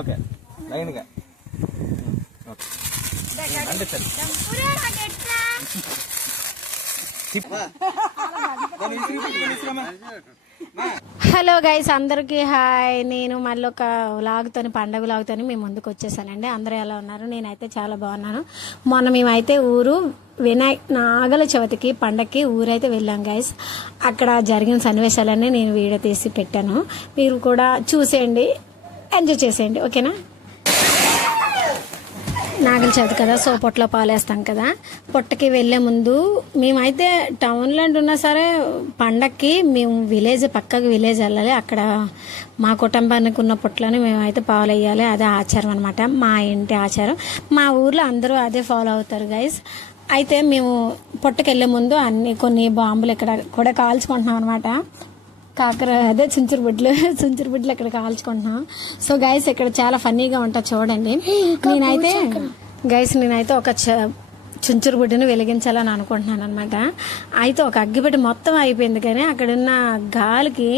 Okay లైన్గా అంటే hello guys, అందరికీ హాయ్. నేను మళ్ళీ ఒక పండగ వ్లాగ్తోని మేము ముందుకు వచ్చేసానండి. అందరూ ఎలా ఉన్నారు? నేనైతే చాలా బాగున్నాను. మొన్న మేమైతే నాగల చవితికి పండగకి ఊరైతే వెళ్ళాం గైస్. అక్కడ జరిగిన సన్నివేశాలన్నీ నేను వీడియో తీసి పెట్టాను. మీరు కూడా చూసేయండి, ఎంజాయ్ చేసేయండి, ఓకేనా? నాగల చవితి కదా, సో పొట్టలో పాలేస్తాం కదా. పొట్టకి వెళ్ళే ముందు మేమైతే టౌన్లో ఉన్నా సరే పండక్కి మేము పక్కకి విలేజ్ వెళ్ళాలి. అక్కడ మా కుటుంబానికి ఉన్న పొట్లని మేమైతే పాలు వేయాలి. అదే ఆచారం అనమాట, మా ఇంటి ఆచారం. మా ఊర్లో అందరూ అదే ఫాలో అవుతారు గైస్. అయితే మేము పొట్టకి వెళ్ళే ముందు కొన్ని బాంబులు ఇక్కడ కూడా కాల్చుకుంటున్నాం అనమాట. అదే చుంచురు బుడ్లు ఇక్కడ కాల్చుకుంటున్నాం. సో గైస్, ఇక్కడ చాలా ఫన్నీగా ఉంటా చూడండి. నేనైతే ఒక చుంచురు బుడ్డిని వెలిగించాలని అనుకుంటున్నాను అనమాట. అయితే ఒక అగ్గిపెట్టి మొత్తం అయిపోయింది, కానీ అక్కడున్న గాలికి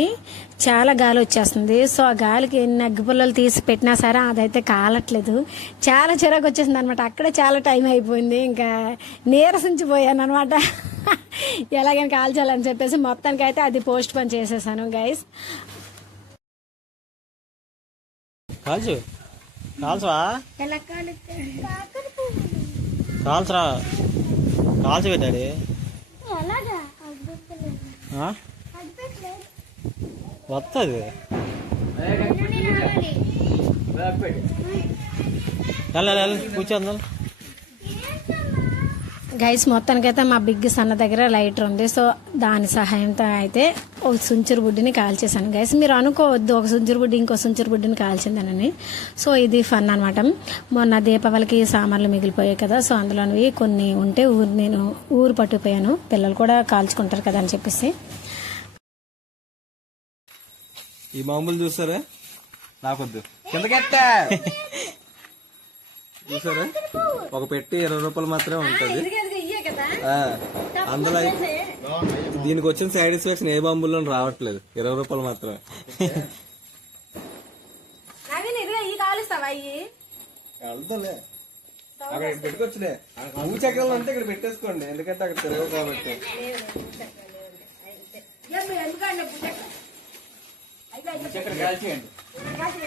చాలా గాలి వచ్చేస్తుంది. సో ఆ గాలికి ఎన్ని అగ్గిపుల్లలు తీసి పెట్టినా సరే అదైతే కాలట్లేదు. చాలా చిరాకు వచ్చేసింది అనమాట. అక్కడే చాలా టైం అయిపోయింది, ఇంకా నీరసించిపోయాను అనమాట. ఎలాగైనా కాల్చాలని చెప్పేసి మొత్తానికి అయితే అది పోస్ట్ పోన్ చేసేసాను గైస్. కాల్చవే డాడీ. వస్తుంది కూర్చోందా గైస్. మొత్తానికైతే మా బిగ్ సన్న దగ్గర లైటర్ ఉంది. సో దాని సహాయంతో అయితే ఒక సుంచురు బుడ్డిని కాల్చేసాను గైస్. మీరు అనుకోవద్దు ఒక సుంచురు బుడ్డి ఇంకో సుంచురు బుడ్డిని కాల్చిందనని. సో ఇది ఫన్ అనమాట. మొన్న దీపావళికి సామాన్లు మిగిలిపోయాయి కదా, సో అందులోనివి కొన్ని ఉంటే నేను ఊరు పట్టుకుపోయాను. పిల్లలు కూడా కాల్చుకుంటారు కదా అని చెప్పేసి. ఈ మామూలు చూసారా, నాకొద్దు చూసారా, ఒక పెట్టి 20 రూపాయలు మాత్రమే ఉంటుంది. అందులో దీనికి వచ్చిన సాటిస్ఫాక్షన్ ఏ బాంబుల్లో రావట్లేదు. 20 రూపాయలు మాత్రమే. అక్కడ పెట్టుకొచ్చులే, చక్రాలు అంటే ఇక్కడ పెట్టేసుకోండి, ఎందుకంటే అక్కడ తిరగవు కాబట్టి.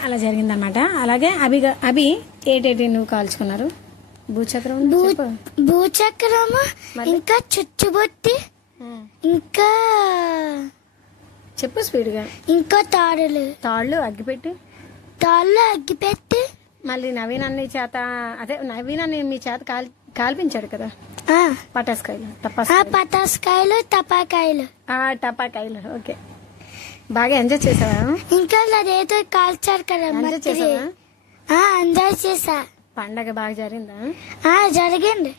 అలా జరిగిందనమాట. అలాగే అభి ఏటేటి నువ్వు కాల్చుకున్నారు? భూచక్రము, ఇంకా చుచ్చుబొట్టి, ఇంకా చెప్పు స్పీడ్గా. ఇంకా తాళ్ళు అగ్గిపెట్టి మళ్ళీ నవీన్ మీ చేత కాల్పించాడు కదా పటాస్కాయలు టపాకాయలు. ఓకే, బాగా ఎంజాయ్ చేసావా? ఇంకా అదేదో కాల్చారు కదా, ఎంజాయ్ చేసా. పండగ బాగా జరిగిందా? జరిగింది.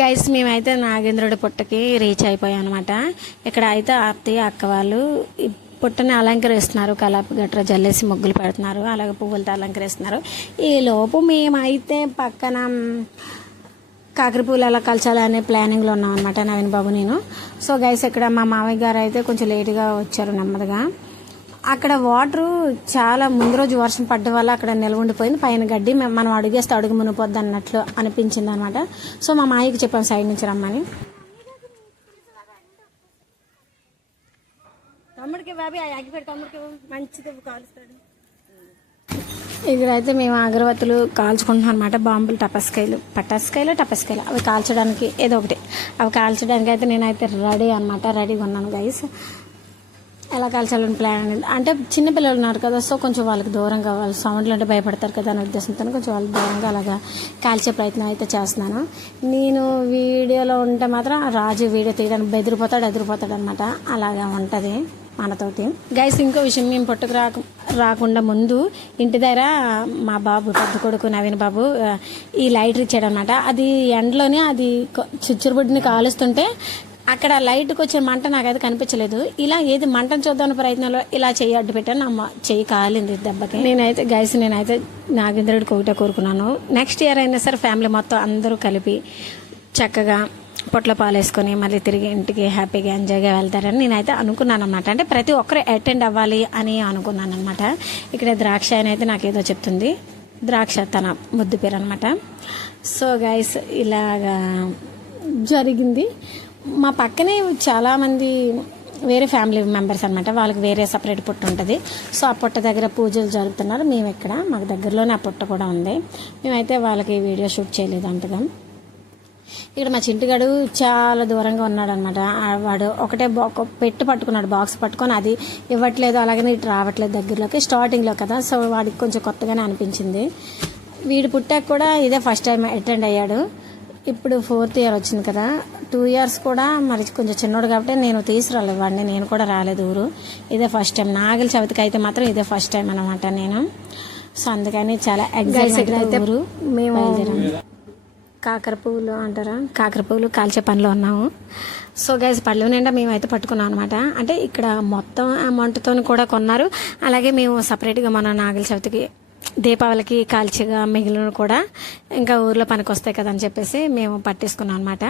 గైస్, మేమైతే నాగేంద్రుడి పుట్టకి రీచ్ అయిపోయాం అనమాట. ఇక్కడ అయితే అత్తయ్య అక్క వాళ్ళు పుట్టని అలంకరిస్తున్నారు. కలాపి గట్రా జల్లేసి ముగ్గులు పెడుతున్నారు, అలాగే పువ్వులతో అలంకరిస్తున్నారు. ఈ లోపు మేమైతే పక్కన కాకర పూలు ఎలా కలచాలనే ప్లానింగ్లో ఉన్నాం అనమాట, నవీన్ బాబు నేను. సో గైస్, ఇక్కడ మా మామయ్య గారు అయితే కొంచెం లేటుగా వచ్చారు నెమ్మదిగా. అక్కడ వాటరు చాలా ముందు రోజు వర్షం పడ్డ వల్ల అక్కడ నిల్వ ఉండిపోయింది. పైన గడ్డి మనం అడుగేస్తే అడుగు మునిపోద్ది అన్నట్లు అనిపించింది అనమాట. సో మా మామయ్యకి చెప్పాం సైడ్ నుంచి రమ్మని. తమ్ముడికి బాబీ ఆగిపెట్టి తమ్ముడికి మంచిగా కాలుస్తాడు. ఇక్కడైతే మేము అగరవత్తులు కాల్చుకుంటున్నాం అనమాట. బాంబులు టపస్కాయలు అవి కాల్చడానికి ఏదో ఒకటి అవి కాల్చడానికి అయితే నేనైతే రెడీగా ఉన్నాను గైస్. ఎలా కాల్చాలని ప్లాన్ అనేది అంటే చిన్నపిల్లలు ఉన్నారు కదా, సో కొంచెం వాళ్ళకి దూరంగా, వాళ్ళు సౌండ్లు అంటే భయపడతారు కదా అనే ఉద్దేశంతో కొంచెం వాళ్ళకి దూరంగా అలాగా కాల్చే ప్రయత్నం అయితే చేస్తున్నాను. నేను వీడియోలో ఉంటే మాత్రం రాజు వీడియో తీయడానికి ఎదిరిపోతాడు అనమాట. అలాగా ఉంటుంది మనతోటి గైస్. ఇంకో విషయం, మేము పుట్టుకు రాకుండా ముందు ఇంటి దగ్గర మా బాబు పెద్ద కొడుకు నవీన్ బాబు ఈ లైటర్ ఇచ్చాడు అనమాట. అది ఎండలోనే అది చుచ్చురుబుడ్డిని కాలుస్తుంటే అక్కడ లైట్కి వచ్చే మంట నాకైతే కనిపించలేదు. ఇలా ఏది మంటను చూద్దాం ప్రయత్నంలో ఇలా చెయ్యి అడ్డు పెట్టాను, నా చెయ్యి కాలింది దెబ్బకి. నేనైతే నాగేంద్రుడికి ఒకటే కోరుకున్నాను, నెక్స్ట్ ఇయర్ అయినా సరే ఫ్యామిలీ మొత్తం అందరూ కలిపి చక్కగా పొట్ల పాలేసుకొని మళ్ళీ తిరిగి ఇంటికి హ్యాపీగా ఎంజాయ్గా వెళ్తారని నేనైతే అనుకున్నాను అనమాట. అంటే ప్రతి ఒక్కరు అటెండ్ అవ్వాలి అని అనుకున్నాను అనమాట. ఇక్కడ ద్రాక్ష అని అయితే నాకేదో చెప్తుంది, ద్రాక్ష తన ముద్దు పేరు అనమాట. సో గైస్ ఇలాగా జరిగింది. మా పక్కనే చాలామంది వేరే ఫ్యామిలీ మెంబర్స్ అనమాట, వాళ్ళకి వేరే సపరేట్ పుట్ట ఉంటుంది. సో ఆ పుట్ట దగ్గర పూజలు జరుపుతున్నారు. మేము ఇక్కడ మాకు దగ్గరలోనే ఆ పుట్ట కూడా ఉంది. మేమైతే వాళ్ళకి వీడియో షూట్ చేయలేదు అంతగా. ఇక్కడ మా చింటిగాడు చాలా దూరంగా ఉన్నాడు అనమాట. వాడు ఒకటే పట్టుకున్నాడు, బాక్స్ పట్టుకొని అది ఇవ్వట్లేదు, అలాగనే ఇటు రావట్లేదు దగ్గరలోకి, స్టార్టింగ్లో కదా. సో వాడికి కొంచెం కొత్తగానే అనిపించింది. వీడు పుట్టాక కూడా ఇదే ఫస్ట్ టైం అటెండ్ అయ్యాడు. ఇప్పుడు 4th ఇయర్ వచ్చింది కదా, 2 years కూడా మరి కొంచెం చిన్నోడు కాబట్టి నేను తీసుకురాలేదు వాడిని, నేను కూడా రాలేదు ఊరు. ఇదే ఫస్ట్ టైం, నాగల చవితికి అయితే మాత్రం ఇదే ఫస్ట్ టైం అనమాట నేను. సో అందుకని చాలా ఎగ్జైట్మెంట్ అయితే మేము కాకర పువ్వులు అంటారా, కాకర పువ్వులు కాల్చే పనిలో ఉన్నాము. సో గైస్ పళ్ళు నిండా మేమైతే పట్టుకున్నాం అనమాట. అంటే ఇక్కడ మొత్తం అమౌంట్తో కూడా కొన్నారు. అలాగే మేము సపరేట్గా మన నాగల చవితికి దీపావళికి కాల్చిగా మిగిలిన కూడా ఇంకా ఊర్లో పనికి వస్తాయి కదా అని చెప్పేసి మేము పట్టేసుకున్నాం అనమాట.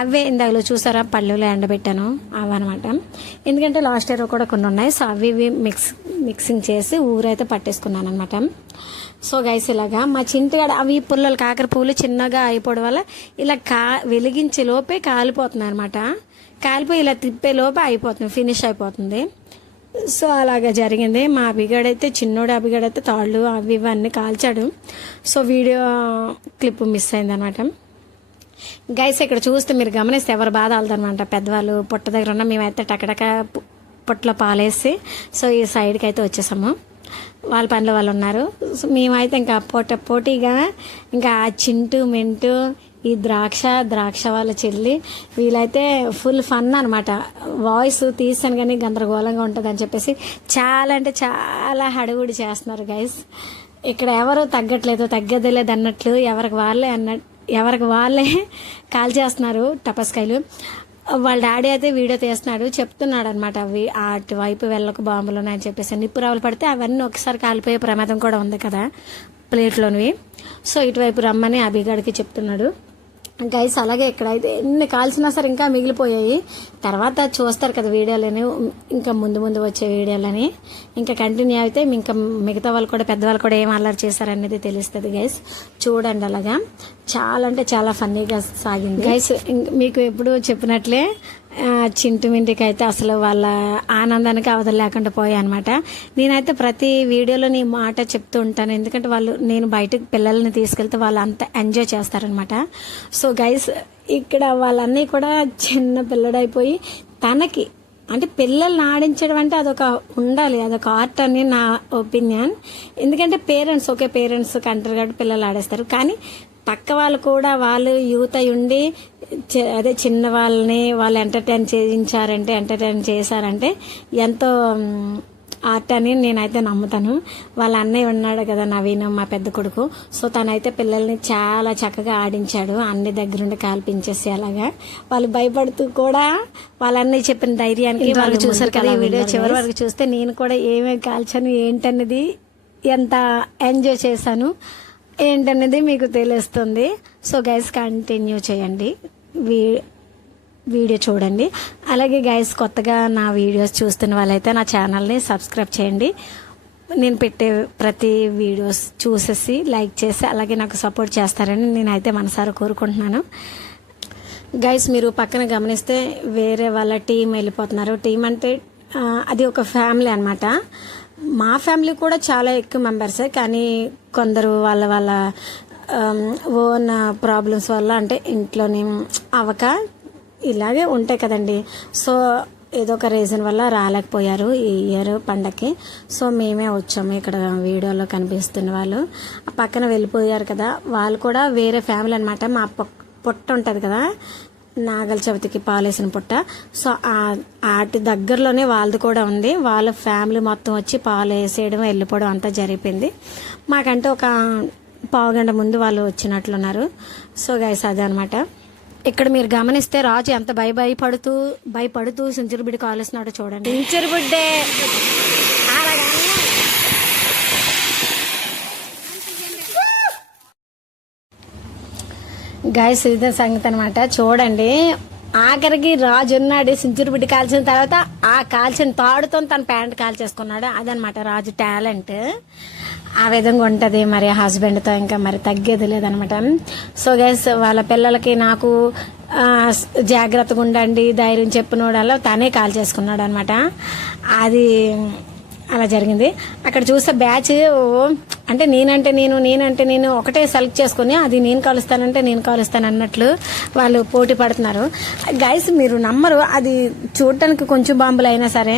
అవే ఇందాకలో చూసారా పళ్ళులో ఎండబెట్టాను అవన్నమాట. ఎందుకంటే లాస్ట్ ఇయర్ కూడా కొన్ని ఉన్నాయి. సో అవి ఇవి మిక్సింగ్ చేసి ఊరైతే పట్టేసుకున్నాను అనమాట. సో గైస్ ఇలాగా మా చింటిగాడ అవి పుల్లలు కాకర పువ్వులు చిన్నగా అయిపోవడం వల్ల ఇలా వెలిగించే లోపే కాలిపోతుంది అనమాట. కాలిపోయి ఇలా తిప్పే లోపే అయిపోతుంది, ఫినిష్ అయిపోతుంది. సో అలాగా జరిగింది. మా అభిగాడైతే చిన్నోడు అభిగాడైతే తాళ్ళు అవి ఇవన్నీ కాల్చాడు. సో వీడియో క్లిప్ మిస్ అయింది అనమాట. గైస్ ఇక్కడ చూస్తే మీరు గమనిస్తే ఎవరు బాధ ఆలదనమాట, పెద్దవాళ్ళు పుట్ట దగ్గర ఉన్న మేమైతే టకటక పుట్టలో పాలేసి సో ఈ సైడ్కి అయితే వచ్చేసాము. వాళ్ళ పనిలో వాళ్ళు ఉన్నారు. సో మేమైతే ఇంకా పోటీగా ఇంకా చింటూ మింటూ ఈ ద్రాక్ష వాళ్ళ చెల్లి వీళ్ళైతే ఫుల్ ఫన్ అనమాట. వాయిస్ తీసాను కానీ గందరగోళంగా ఉంటుంది అని చెప్పేసి చాలా అంటే చాలా హడావుడి చేస్తున్నారు గైస్. ఇక్కడ ఎవరు తగ్గదే లేదు అన్నట్లు ఎవరికి వాళ్ళే కాల్ చేస్తున్నారు టపస్కాయలు. వాళ్ళ డాడీ అయితే వీడియో తీస్తున్నాడు, చెప్తున్నాడు అనమాట అవి అటువైపు వెళ్ళకు బాంబులు ఉన్నాయని చెప్పేసి. నిప్పురావులు పడితే అవన్నీ ఒకసారి కాలిపోయే ప్రమాదం కూడా ఉంది కదా ప్లేట్లోనివి. సో ఇటువైపు రమ్మని అభిగాడికి చెప్తున్నాడు గైస్. అలాగే ఇక్కడైతే ఎన్ని కాల్చినా సరే ఇంకా మిగిలిపోయాయి. తర్వాత చూస్తారు కదా వీడియోలని, ఇంకా ముందు వచ్చే వీడియోలని ఇంకా కంటిన్యూ అయితే ఇంకా మిగతా వాళ్ళు కూడా పెద్దవాళ్ళు కూడా ఏం అల్లరి చేశారనేది తెలుస్తుంది గైస్. చూడండి అలాగా చాలా అంటే చాలా ఫన్నీగా సాగింది గైస్. మీకు ఎప్పుడు చెప్పినట్లే చింటిమింటికి అయితే అసలు వాళ్ళ ఆనందానికి అవధులు లేకుండా పోయాయి అనమాట. నేనైతే ప్రతి వీడియోలో నీ మాట చెప్తూ ఉంటాను, ఎందుకంటే నేను బయటకు పిల్లల్ని తీసుకెళ్తే వాళ్ళు అంత ఎంజాయ్ చేస్తారనమాట. సో గైస్ ఇక్కడ వాళ్ళన్నీ కూడా చిన్న పిల్లడైపోయి తనకి అంటే పిల్లల్ని ఆడించడం అంటే అదొక ఉండాలి, అదొక ఆర్ట్ అని నా ఒపీనియన్. ఎందుకంటే పేరెంట్స్ కంటారు కాబట్టి పిల్లలు ఆడేస్తారు, కానీ పక్క వాళ్ళు కూడా వాళ్ళు యూత్ అయి ఉండి అదే చిన్న వాళ్ళని వాళ్ళు ఎంటర్టైన్ చేశారంటే ఎంతో ఆర్ట్ అని నేనైతే నమ్ముతాను. వాళ్ళ అన్నయ్య ఉన్నాడు కదా నవీన్, మా పెద్ద కొడుకు. సో తనైతే పిల్లల్ని చాలా చక్కగా ఆడించాడు, అన్ని దగ్గరుండి కాల్పించేసి. అలాగా వాళ్ళు భయపడుతూ కూడా వాళ్ళ అన్నయ్య చెప్పిన ధైర్యానికి వాళ్ళు చూసారు కదా ఈ వీడియో చివరి వరకు చూస్తే నేను కూడా ఏమేమి కాల్చాను ఏంటన్నది, ఎంత ఎంజాయ్ చేశాను ఏంటనేది మీకు తెలుస్తుంది. సో గైస్ కంటిన్యూ చేయండి, వీడియో చూడండి. అలాగే గైస్ కొత్తగా నా వీడియోస్ చూస్తున్న వాళ్ళైతే నా ఛానల్ని సబ్స్క్రైబ్ చేయండి. నేను పెట్టే ప్రతి వీడియోస్ చూసేసి లైక్ చేసి అలాగే నాకు సపోర్ట్ చేస్తారని నేనైతే మనసారా కోరుకుంటున్నాను. గైస్ మీరు పక్కన గమనిస్తే వేరే వాళ్ళ టీం వెళ్ళిపోతున్నారు. టీం అంటే అది ఒక ఫ్యామిలీ అనమాట. మా ఫ్యామిలీ కూడా చాలా ఎక్కువ మెంబర్సే, కానీ కొందరు వాళ్ళ ఓన్ ప్రాబ్లమ్స్ వల్ల అంటే ఇంట్లోని ఇలాగే ఉంటాయి కదండి. సో ఏదో ఒక రీజన్ వల్ల రాలేకపోయారు ఈ ఇయర్ పండగకి. సో మేమే వచ్చాము. ఇక్కడ వీడియోలో కనిపిస్తున్న వాళ్ళు పక్కన వెళ్ళిపోయారు కదా, వాళ్ళు కూడా వేరే ఫ్యామిలీ అనమాట. మా పుట్ట ఉంటుంది కదా నాగల చవితికి పాలేసిన పుట్ట, సో వాటి దగ్గరలోనే వాళ్ళది కూడా ఉంది. వాళ్ళ ఫ్యామిలీ మొత్తం వచ్చి పాలు వేసేయడం వెళ్ళిపోవడం అంతా జరిగిపోయింది. మాకంటే ఒక పావుగంట ముందు వాళ్ళు వచ్చినట్లున్నారు. సో గైస్ అదే అనమాట. ఇక్కడ మీరు గమనిస్తే రాజు ఎంత భయపడుతూ సించురుబిడ్డి కాలుస్తున్నాడో చూడండి. సించురుబిడ్డే గైస్ ఇదే సంగతి అనమాట. చూడండి ఆఖరికి రాజు ఉన్నాడు, సించురుబిడ్డి కాల్చిన తర్వాత ఆ కాల్చిన తాడుతో తన ప్యాంట్ కాల్చేసుకున్నాడు. అదనమాట రాజు టాలెంట్. ఆ విధంగా ఉంటుంది మరి హస్బెండ్తో, ఇంకా మరి తగ్గేది లేదనమాట. సో గైస్ వాళ్ళ పిల్లలకి నాకు జాగ్రత్తగా ఉండండి ధైర్యం చెప్పినోడల్లా తనే కాల్ చేసుకున్నాడు అనమాట. అది అలా జరిగింది. అక్కడ చూస్తే బ్యాచ్ అంటే నేనంటే నేను ఒకటే సెలెక్ట్ చేసుకుని అది నేను కాలుస్తానంటే నేను కాలుస్తాను అన్నట్లు వాళ్ళు పోటీ పడుతున్నారు. గైస్ మీరు నమ్మరు, అది చూడటానికి కొంచెం బాంబులు అయినా సరే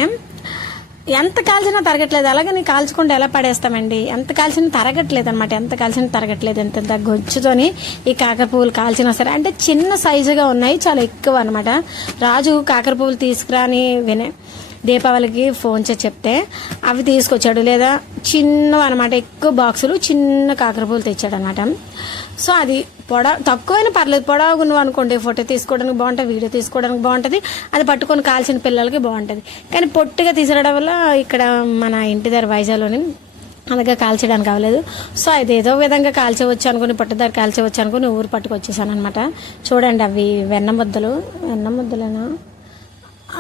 ఎంత కాల్చినా తరగట్లేదు. అలాగే నీ కాల్చకుండా ఎలా పడేస్తామండి, ఎంత కాల్చినా తరగట్లేదు అనమాట. ఎంత కాల్చినా తరగట్లేదు. ఎంత గొచ్చుతోని ఈ కాకర పువ్వులు కాల్చినా సరే అంటే చిన్న సైజుగా ఉన్నాయి, చాలా ఎక్కువ అనమాట. రాజు కాకర పువ్వులు తీసుకురాని దీపావళికి ఫోన్ చేసి చెప్తే అవి తీసుకొచ్చాడు. లేదా చిన్నవి అనమాట, ఎక్కువ బాక్సులు చిన్న కాకర పువ్వులు తెచ్చాడు అనమాట. సో అది తక్కువైనా పర్లేదు, పొడవుగా నువ్వు అనుకోండి ఫోటో తీసుకోవడానికి బాగుంటుంది, వీడియో తీసుకోవడానికి బాగుంటుంది, అది పట్టుకొని కాల్చిన పిల్లలకి బాగుంటుంది. కానీ పొట్టిగా తీసడం వల్ల ఇక్కడ మన ఇంటి దగ్గర వైజాగ్లోని అలాగే కాల్చడానికి అవ్వలేదు. సో అది ఏదో విధంగా కాల్చవచ్చు అనుకుని పట్టుదారి కాల్చవచ్చు అనుకుని ఊరు పట్టుకొచ్చేసాను అనమాట. చూడండి అవి వెన్న ముద్దలేనా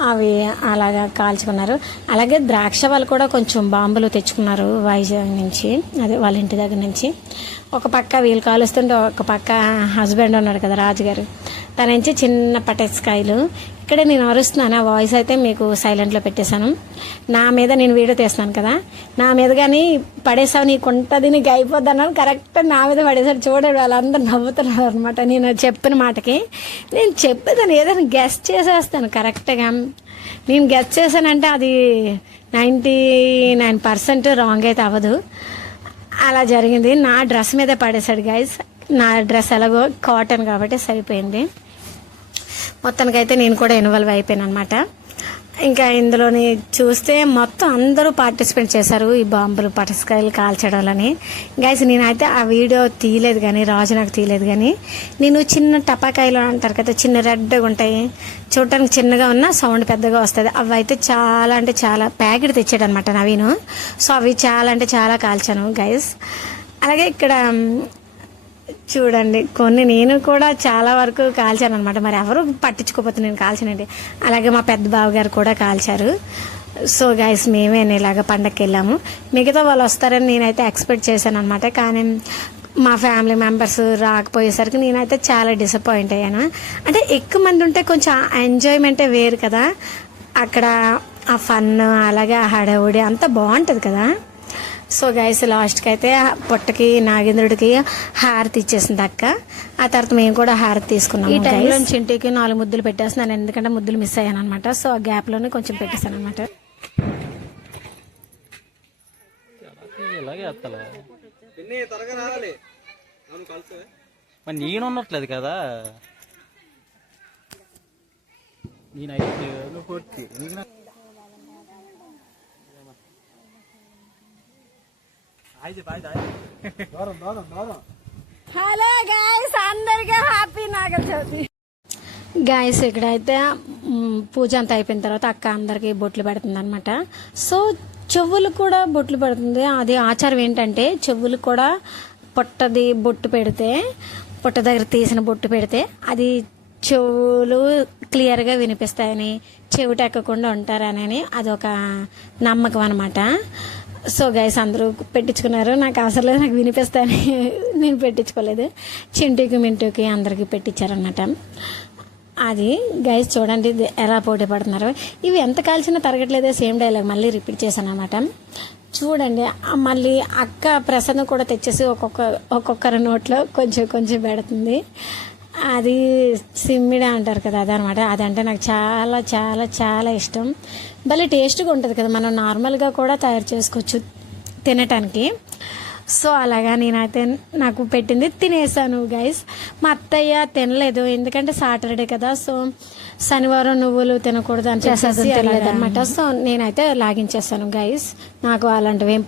అవి అలాగా కాల్చుకున్నారు. అలాగే ద్రాక్ష వాళ్ళు కూడా కొంచెం బాంబులు తెచ్చుకున్నారు వైజాగ్ నుంచి, అదే వాళ్ళ ఇంటి దగ్గర నుంచి. ఒక పక్క వీళ్ళు కాలుస్తుంటే ఒక పక్క హస్బెండ్ ఉన్నాడు కదా రాజుగారు, తన నుంచి చిన్న పటాస్కాయలు. ఇక్కడే నేను అరుస్తున్నాను, ఆ వాయిస్ అయితే మీకు సైలెంట్లో పెట్టేశాను. నా మీద నేను వీడియో తీస్తున్నాను కదా, నా మీద కానీ పడేసావు నీకు ఉంటుంది నీకు అయిపోద్ది అన్నాను. కరెక్ట్ నా మీద పడేసాడు. చూడండి వాళ్ళందరూ నవ్వుతున్నారు అనమాట నేను చెప్పిన మాటకి. నేను చెప్పేదాన్ని ఏదైనా గెస్ట్ చేసేస్తాను కరెక్ట్గా. నేను గెస్ట్ చేశానంటే అది 99% రాంగ్ అయితే అవ్వదు. అలా జరిగింది. నా డ్రెస్ మీదే పడేశాడు గైస్. నా డ్రెస్ ఎలాగో కాటన్ కాబట్టి సరిపోయింది. మొత్తానికైతే నేను కూడా ఇన్వాల్వ్ అయిపోయాను అనమాట. ఇంకా ఇందులోని చూస్తే మొత్తం అందరూ పార్టిసిపేట్ చేశారు ఈ బాంబులు పటస్కాయలు కాల్చడాలని. గైస్ నేనైతే ఆ వీడియో తీయలేదు, కానీ రాజు నాకు తీయలేదు. కానీ నేను చిన్న టపాకాయలు అంటారు కదా, చిన్న రెడ్గా ఉంటాయి, చూడటానికి చిన్నగా ఉన్న సౌండ్ పెద్దగా వస్తుంది, అవి అయితే చాలా అంటే చాలా ప్యాకెట్ తెచ్చాడు అనమాట నవీను. సో అవి చాలా అంటే చాలా కాల్చాను గైస్. అలాగే ఇక్కడ చూడండి కొన్ని నేను కూడా చాలా వరకు కాల్చాను అనమాట. మరి ఎవరు పట్టించుకోకపోతే నేను కాల్చానండి. అలాగే మా పెద్ద బావ గారు కూడా కాల్చారు. సో గైస్ మేమే ఇలాగ పండగకి వెళ్ళాము. మిగతా వాళ్ళు వస్తారని నేనైతే ఎక్స్పెక్ట్ చేశాను అనమాట. కానీ మా ఫ్యామిలీ మెంబర్స్ రాకపోయేసరికి నేనైతే చాలా డిసప్పాయింట్ అయ్యాను. అంటే ఎక్కువ మంది ఉంటే కొంచెం ఎంజాయ్మెంటే వేరు కదా, అక్కడ ఆ ఫన్ అలాగే ఆ హడావుడి అంతా బాగుంటుంది కదా. సో గైస్ లాస్ట్కి అయితే పొట్టకి నాగేంద్రుడికి హారతి ఇచ్చేసింది అక్క. ఆ తర్వాత మేము కూడా హారతి తీసుకున్నాం. ఈ టైంలో చింటికి 4 ముద్దులు పెట్టేస్తున్నాను, ఎందుకంటే ముద్దులు మిస్ అయ్యాను అనమాట. సో ఆ గ్యాప్లోనే కొంచెం పెట్టేశాను అనమాట. నేనున్నట్లేదు కదా, హలో గైస్, అందరికీ హ్యాపీ నాగల చవితి. గైస్ ఇక్కడైతే పూజ అంతా అయిపోయిన తర్వాత అక్క అందరికి బొట్లు పెడుతుంది అనమాట. సో చెవులు కూడా బొట్లు పెడుతుంది. అది ఆచారం ఏంటంటే చెవులు కూడా పొట్టది బొట్టు పెడితే, పొట్ట దగ్గర తీసిన బొట్టు పెడితే అది చెవులు క్లియర్గా వినిపిస్తాయని, చెవిటి ఎక్కకుండా ఉంటారని అదొక నమ్మకం అనమాట. సో గైస్ అందరూ పెట్టించుకున్నారు. నాకు అవసరం లేదు, నాకు వినిపిస్తాయని నేను పెట్టించుకోలేదు. చింటూకి మింటూకి అందరికి పెట్టించారనమాట. అది గైస్ చూడండి ఎలా పోటీ పడుతున్నారు. ఇవి ఎంత కాల్చినా తరగట్లేదే, సేమ్ డైలాగ్ మళ్ళీ రిపీట్ చేశాను అనమాట. చూడండి మళ్ళీ అక్క ప్రసాదం కూడా తెచ్చేసి ఒక్కొక్కరి నోట్లో కొంచెం కొంచెం పెడుతుంది. అది సిమ్మిడ అంటారు కదా, అదనమాట. అదంటే నాకు చాలా చాలా చాలా ఇష్టం. భలే టేస్ట్గా ఉంటుంది కదా, మనం నార్మల్గా కూడా తయారు చేసుకోవచ్చు తినటానికి. సో అలాగా నేనైతే నాకు పెట్టింది తినేసాను గైస్. మా అత్తయ్య తినలేదు, ఎందుకంటే సాటర్డే కదా, సో శనివారం నువ్వులు తినకూడదు అని చేసేసి అనమాట. సో నేనైతే లాగించేస్తాను గైస్. నాకు అలాంటివి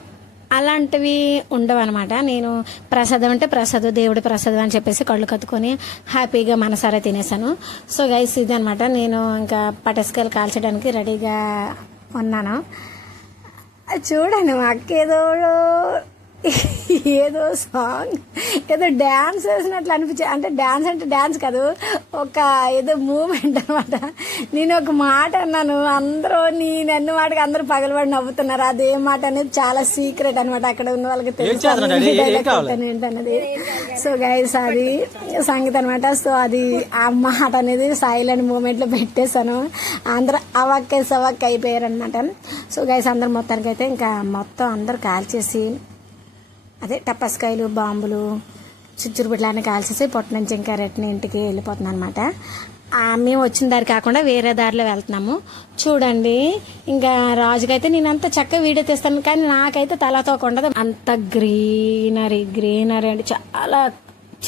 అలాంటివి ఉండవు అనమాట. నేను ప్రసాదం అంటే ప్రసాదం, దేవుడి ప్రసాదం అని చెప్పేసి కళ్ళు కత్తుకొని హ్యాపీగా మనసారా తినేసాను. సో గైస్ ఇది అనమాట. నేను ఇంకా పటస్కాయలు కాల్చడానికి రెడీగా ఉన్నాను. చూడండి మా అక్క ఏదో సాంగ్ ఏదో డ్యాన్స్ వేసినట్లు అనిపించే, అంటే డ్యాన్స్ అంటే డ్యాన్స్ కాదు, ఒక ఏదో మూమెంట్ అనమాట. నేను ఒక మాట అన్నాను, అందరూ నేను మాటకి అందరూ పగలబడి నవ్వుతున్నారు. అదేం మాట అనేది చాలా సీక్రెట్ అనమాట, అక్కడ ఉన్న వాళ్ళకి తెలుసు ఏంటన్నది. సో గైస్ అది సంగీతం అనమాట. సో అది ఆ మాట అనేది సైలెంట్ మూమెంట్ లో పెట్టేశాను. అందరూ అవక్క అయిపోయారు అనమాట. సో గైస్ అందరు మొత్తానికైతే ఇంకా మొత్తం అందరు కాల్చేసి అదే టపస్కాయలు బాంబులు చుచ్చురు బిడ్డలన్నీ కాల్చేసి పొట్ట నుంచి ఇంకా రిటర్న్ ఇంటికి వెళ్ళిపోతున్నాం అనమాట. మేము వచ్చిన దారి కాకుండా వేరే దారిలో వెళ్తున్నాము. చూడండి ఇంకా రాజుకైతే నేను అంత చక్కగా వీడియో తీస్తాను, కానీ నాకైతే తలతోక ఉండదు. అంత గ్రీనరీ అంటే చాలా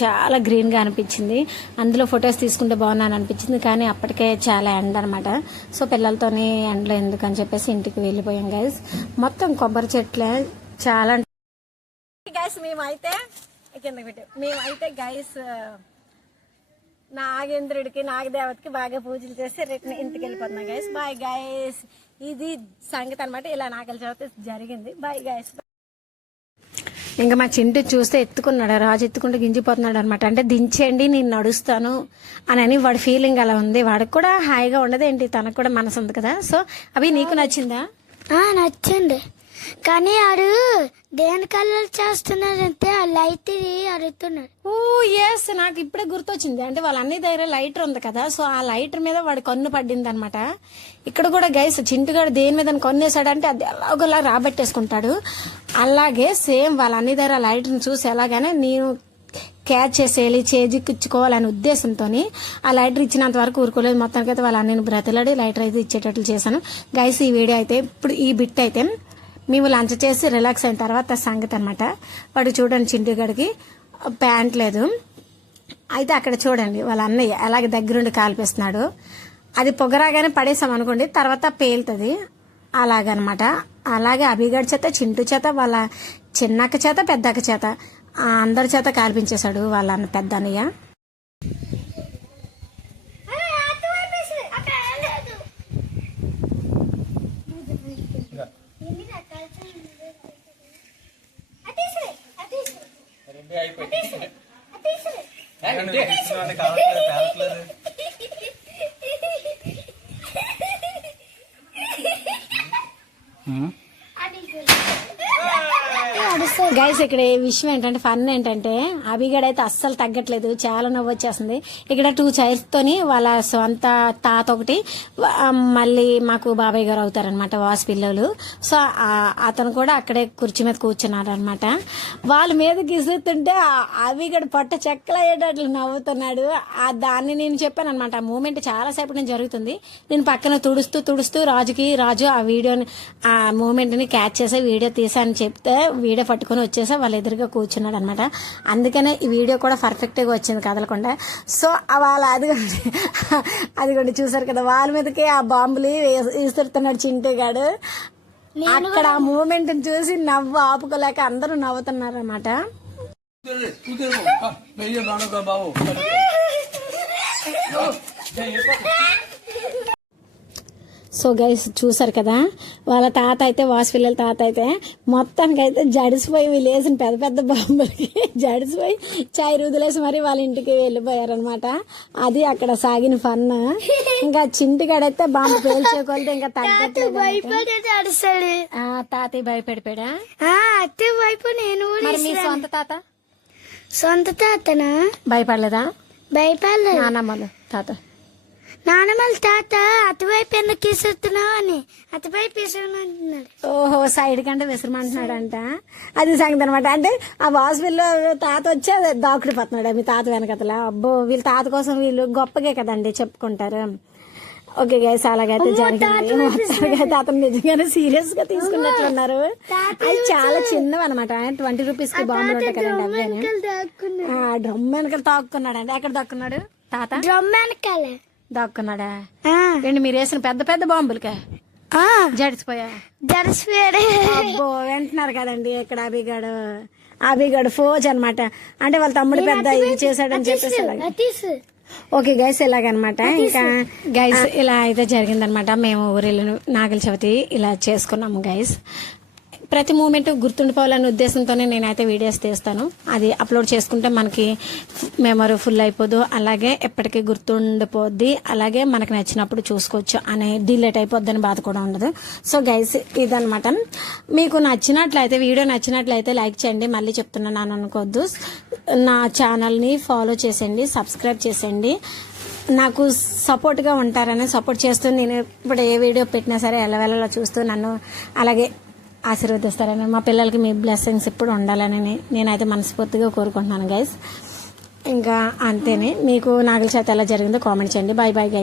చాలా గ్రీన్గా అనిపించింది. అందులో ఫొటోస్ తీసుకుంటే బాగున్నాను అనిపించింది, కానీ అప్పటికే చాలా ఎండ అనమాట. సో పిల్లలతోనే ఎండలో ఎందుకు అని చెప్పేసి ఇంటికి వెళ్ళిపోయాం గైస్. మొత్తం కొబ్బరి చెట్లే చాలా గైస్. మేమైతే గైస్ నాగేంద్రుడికి నాగదేవతకి బాగా పూజలు చేసి రిటర్న్ ఇంటికి వెళ్ళిపోతున్నాం గైస్. Bye guys. ఇది సంగతి అనమాట. ఇలా నాగల చవితి జరిగింది. Bye guys. ఇంకా మా చింటూ చూస్తే ఎత్తుకున్నాడు, రాజు ఎత్తుకుంటూ గింజిపోతున్నాడు అనమాట. అంటే దించేయండి నేను నడుస్తాను అని వాడి ఫీలింగ్ అలా ఉంది. వాడికి కూడా హాయిగా ఉండదేంటి, తనకు కూడా మనసు ఉంది కదా. సో అవి నీకు నచ్చిందా? నచ్చింది, కానీ ఆడు దేని కలర్ చేస్తున్నాడంటే ఆ లైట్ అడుగుతున్నాడు. ఓ ఎస్, నాకు ఇప్పుడే గుర్తొచ్చింది. అంటే వాళ్ళ అన్ని దగ్గర లైటర్ ఉంది కదా, సో ఆ లైటర్ మీద వాడు కన్ను పడింది అనమాట. ఇక్కడ కూడా గైస్ చింటుగాడు దేని మీద కన్నేసాడంటే అది ఎలాగోలా రాబట్టేసుకుంటాడు. అలాగే సేమ్ వాళ్ళ అన్ని దగ్గర లైటర్ని చూసి ఎలాగానే నేను క్యాచ్ చేసేయాలి, చేజిక్కించుకోవాలనే ఉద్దేశంతో ఆ లైటర్ ఇచ్చినంత వరకు ఊరుకోలేదు. మొత్తానికైతే వాళ్ళ అన్ని బ్రతిలాడి లైటర్ అయితే ఇచ్చేటట్లు చేశాను గైస్. ఈ వీడియో అయితే ఇప్పుడు ఈ బిట్ అయితే మేము లంచ్ చేసి రిలాక్స్ అయిన తర్వాత సంగతి అనమాట. వాడు చూడండి చింటుగాడికి ప్యాంట్ లేదు. అయితే అక్కడ చూడండి వాళ్ళ అన్నయ్య అలాగే దగ్గరుండి కాల్పిస్తున్నాడు. అది పొగరాగానే పడేసాం అనుకోండి, తర్వాత పేలుతుంది అలాగనమాట. అలాగే అభిగాడి చేత, చింటూ చేత, వాళ్ళ చిన్నక్క చేత, పెద్దక్క చేత, అందరి చేత కాల్పించేశాడు వాళ్ళ పెద్ద అన్నయ్య. గైస్ ఇక్కడ విషయం ఏంటంటే ఫన్ ఏంటంటే అభిగడ్ అయితే అస్సలు తగ్గట్లేదు, చాలా నవ్వు వచ్చేస్తుంది. ఇక్కడ 2 చైర్స్ తోని వాళ్ళ సొంత తాత ఒకటి, మళ్ళీ మాకు బాబాయ్ గారు అవుతారనమాట వాసు పిల్లలు. సో అతను కూడా అక్కడే కుర్చీ మీద కూర్చున్నారు అనమాట. వాళ్ళ మీద గిసుతుంటే అభిగడ్ పొట్ట చెక్కలు అయ్యేటట్లు నవ్వుతున్నాడు. దాన్ని నేను చెప్పాను అనమాట. ఆ మూమెంట్ చాలా సేపటి నుంచి జరుగుతుంది. నేను పక్కన తుడుస్తూ రాజు ఆ వీడియోని, ఆ మూమెంట్ ని క్యాచ్ చేసే వీడియో తీసాను చెప్తే వీడియో పట్టుకుని వచ్చేసా వాళ్ళ ఎదురుగా కూర్చున్నాడు అనమాట. అందుకనే ఈ వీడియో కూడా పర్ఫెక్ట్ గా వచ్చింది కదలకుండా. సో వాళ్ళ అదిగోండి చూసారు కదా, వాళ్ళ మీదకి ఆ బాంబులు విసురుతున్నాడు చింటేగాడు. అక్కడ ఆ మూమెంట్ చూసి నవ్వు ఆపుకోలేక అందరూ నవ్వుతున్నారు అనమాట. సో గైస్ చూసారు కదా, వాళ్ళ తాత అయితే వాసు పిల్లల తాత అయితే మొత్తానికైతే జడిసిపోయి వీళ్ళు వేసిన పెద్ద పెద్ద బాంబులకి జడిసిపోయి చాయ్ రుదులేసి మరి వాళ్ళ ఇంటికి వెళ్ళిపోయారనమాట. అది అక్కడ సాగిన ఫన్. ఇంకా చింటికాడైతే బాంబు పేల్చేకొలితే ఇంకా తగ్గట్లేదు. తాతయ్య భయపడిపోయాడా? మరి మీ సొంత తాతనా భయపడలేదా? భయపడలేదు. నానమ్మలు తాత అటువైపు ఎందుకు విసురుతున్నావు అని అటువైపు విసురుమంటున్నాడు. ఓహో, సైడ్ కంటే విసురమంటున్నాడంట. అది సంగతి అనమాట. అంటే ఆ వాసుపిల్ల తాత వచ్చి దాక్కుడిపోతున్నాడు మీ తాత వెనకతల. అబ్బో, వీళ్ళ తాత కోసం వీళ్ళు గొప్పగే కదండి చెప్పుకుంటారు. ఓకే గైస్, అలాగైతే జరిగింది. మొత్తానికి అతను నిజంగానే సీరియస్ గా తీసుకున్నట్లున్నారు. అది చాలా చిన్నవి అనమాట. 20 రూపీస్ కి బాంబులు ఉంటాయి కదండి, అవేనే. డ్రమ్ వెనకాల తాక్కున్నాడండి. ఎక్కడ దాక్కున్నాడు తాత? డ్రమ్ వెనకాలే దాక్కున్నాడా? ఏంటి మీరు వేసిన పెద్ద పెద్ద బాంబులకే? ఆ, జడిచిపోయా జడిసిపోయాడు. అబ్బో వింటున్నారు కదండి ఇక్కడ అభిగడు ఫోజ్ అనమాట. అంటే వాళ్ళ తమ్ముడు పెద్ద ఇది చేశాడని చెప్పేసి తీసు ఓకే గైస్ ఇలాగనమాట. ఇంకా గైస్ ఇలా అయితే జరిగిందనమాట. మేము ఊరిలో నాగుల చవితి ఇలా చేసుకున్నాము గైస్. ప్రతి మూమెంట్ గుర్తుండిపోవాలనే ఉద్దేశంతోనే నేనైతే వీడియోస్ తీస్తాను. అది అప్లోడ్ చేసుకుంటే మనకి మెమరీ ఫుల్ అయిపోదు, అలాగే ఎప్పటికీ గుర్తుండిపోద్ది, అలాగే మనకు నచ్చినప్పుడు చూసుకోవచ్చు అనే డిలేట్ అయిపోద్దని బాధ కూడా ఉండదు. సో గైస్ ఇదనమాట. మీకు నచ్చినట్లయితే వీడియో నచ్చినట్లయితే లైక్ చేయండి. మళ్ళీ చెప్తున్నాను అనుకోవద్దు. నా ఛానల్ని ఫాలో చేసేయండి, సబ్స్క్రైబ్ చేసేయండి. నాకు సపోర్ట్గా ఉంటారని సపోర్ట్ చేస్తూ నేను ఇప్పుడు ఏ వీడియో పెట్టినా సరే ఎలవెలలో చూస్తూ నన్ను అలాగే ఆశీర్వదిస్తారని, మా పిల్లలకి మీ బ్లెస్సింగ్స్ ఇప్పుడు ఉండాలని నేనైతే మనస్ఫూర్తిగా కోరుకుంటున్నాను గైస్. ఇంకా అంతేనే. మీకు నాగుల చవితి ఎలా జరిగిందో కామెంట్ చేయండి. Bye bye guys.